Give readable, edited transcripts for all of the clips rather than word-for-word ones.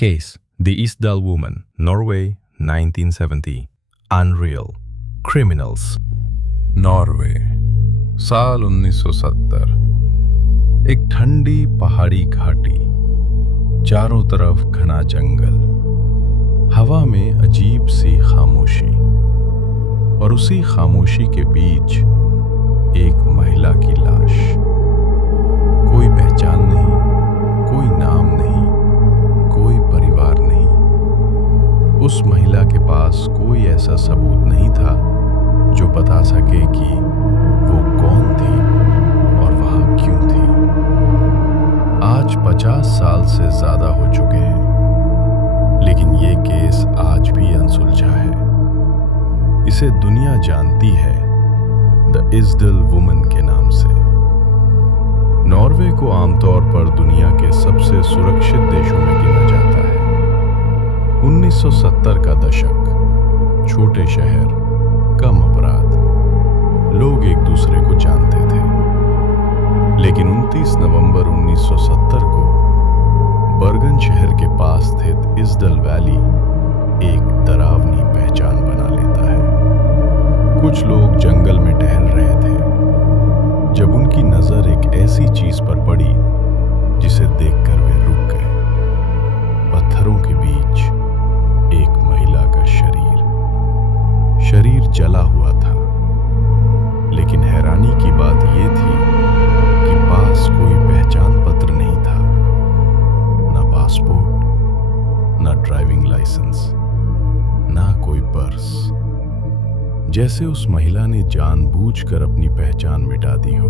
Case: The Isdal Woman, Norway, 1970. Unreal. Criminals. Norway, साल 1970। एक ठंडी पहाड़ी घाटी, चारों तरफ घना जंगल, हवा में अजीब सी खामोशी, और उसी खामोशी के बीच एक महिला की लाश। कोई पहचान नहीं, कोई नाम नहीं, कोई परिवार नहीं। उस महिला के पास कोई ऐसा सबूत नहीं था जो बता सके कि वो कौन थी और वहां क्यों थी। आज 50 साल से ज्यादा हो चुके हैं, लेकिन ये केस आज भी अनसुलझा है। इसे दुनिया जानती है द इस्डल वुमन के नाम से। नॉर्वे को आमतौर पर दुनिया के सबसे सुरक्षित देशों में गिना जाता है। 1970 का दशक, छोटे शहर, कम अपराध, लोग एक दूसरे को जानते थे। लेकिन 29 नवंबर 1970 को बर्गन शहर के पास स्थित इस्डल वैली एक डरावनी पहचान बना लेता है। कुछ लोग जंगल में टहल रहे थे जब उनकी नजर एक ऐसी चीज पर पड़ी जिसे देखकर वे रुक गए। पत्थरों के बीच एक महिला का शरीर जला हुआ था। लेकिन हैरानी की बात यह थी कि पास कोई पहचान पत्र नहीं था, ना पासपोर्ट, ना ड्राइविंग लाइसेंस, ना कोई पर्स। जैसे उस महिला ने जानबूझकर अपनी पहचान मिटा दी हो।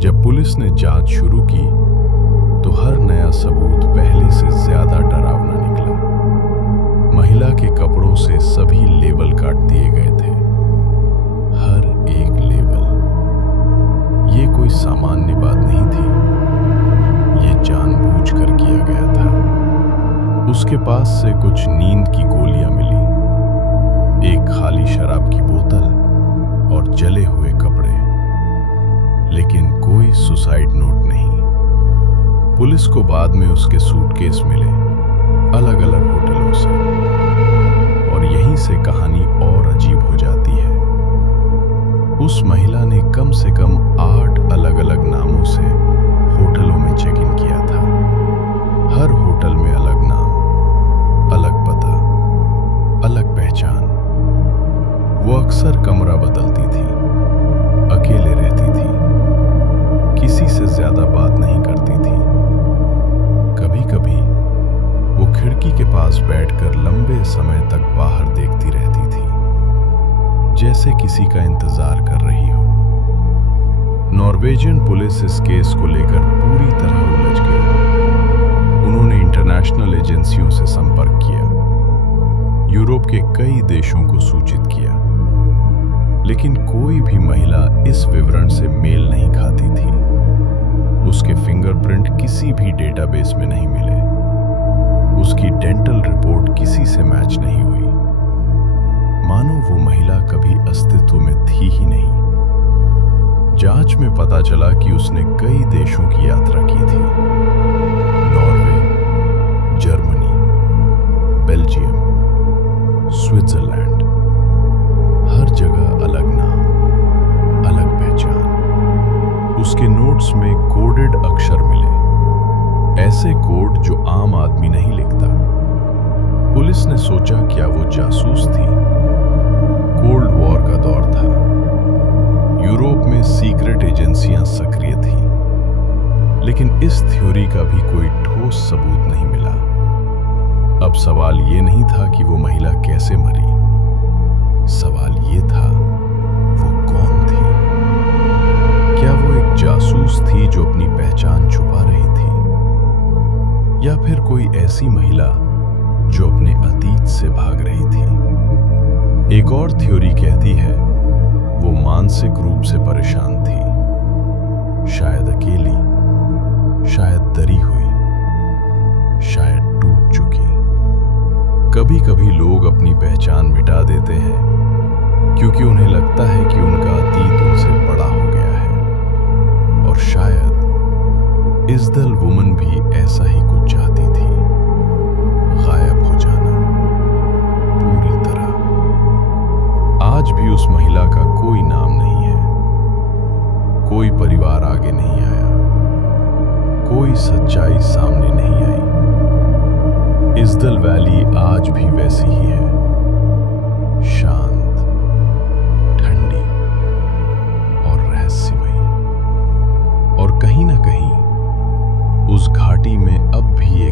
जब पुलिस ने जांच शुरू की तो हर नया सबूत पहले से ज्यादा डरावना निकला। महिला के कपड़ों से सभी लेबल काट दिए गए थे, हर एक लेबल। ये कोई सामान्य बात नहीं थी, ये जानबूझकर किया गया था। उसके पास से कुछ नींद की गोलियां मिली, एक खाली शराब की बोतल और जले हुए कपड़े, लेकिन कोई सुसाइड नोट नहीं। पुलिस को बाद में उसके सूटकेस मिले, अलग अलग होटलों से, और यहीं से कहानी और अजीब हो जाती है। उस महिला ने कम से कम 8 अलग अलग नामों से होटलों में चेक इन किया था। हर होटल में अलग नाम, अलग पता, अलग पहचान। वो अक्सर कमरा बदलती थी, अकेले रहती थी, किसी से ज्यादा बात नहीं करती थी। कभी कभी वो खिड़की के पास बैठकर लंबे समय तक बाहर देखती रहती थी, जैसे किसी का इंतजार कर रही हो। नॉर्वेजियन पुलिस इस केस को लेकर पूरी तरह उलझ गई। उन्होंने इंटरनेशनल एजेंसियों से संपर्क किया, यूरोप के कई देशों को सूचित किया, लेकिन कोई भी महिला इस विवरण से मेल नहीं खाती थी। उसके फिंगरप्रिंट किसी भी डेटाबेस में नहीं मिले, उसकी डेंटल रिपोर्ट किसी से मैच नहीं हुई। मानो वो महिला कभी अस्तित्व में थी ही नहीं। जांच में पता चला कि उसने कई देशों की यात्रा की थी, नॉर्वे, जर्मनी, बेल्जियम, स्विट्जरलैंड। हर जगह अलग नाम, अलग पहचान। उसके नोट्स में कोडेड अक्षर मिले, ऐसे कोड जो आम आदमी नहीं लिखता। पुलिस ने सोचा क्या वो जासूस थी। कोल्ड वॉर का दौर था, यूरोप में सीक्रेट एजेंसियां सक्रिय थीं, लेकिन इस थ्योरी का भी कोई ठोस सबूत नहीं मिला। अब सवाल ये नहीं था कि वो महिला कैसे मरी, सवाल ये था वो कौन थी। क्या वो एक जासूस थी जो अपनी पहचान छुपा रही थी, या फिर कोई ऐसी महिला जो अपने अतीत से भाग रही थी। एक और थ्योरी कहती है वो मानसिक रूप से परेशान थी, शायद अकेली, शायद डरी हुई, शायद टूट चुकी। कभी कभी लोग अपनी पहचान मिटा देते हैं क्योंकि उन्हें लगता है कि उनका अतीत उनसे बड़ा हो गया है, और शायद इस्दल वुमन भी ऐसा ही कुछ चाहती थी।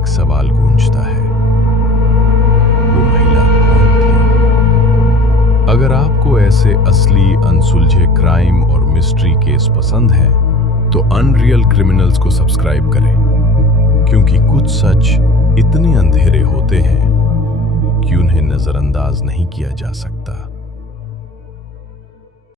सवाल गूंजता है, वो महिला कौन थी? अगर आपको ऐसे असली अनसुलझे क्राइम और मिस्ट्री केस पसंद हैं, तो अनरियल क्रिमिनल्स को सब्सक्राइब करें, क्योंकि कुछ सच इतने अंधेरे होते हैं कि उन्हें नजरअंदाज नहीं किया जा सकता।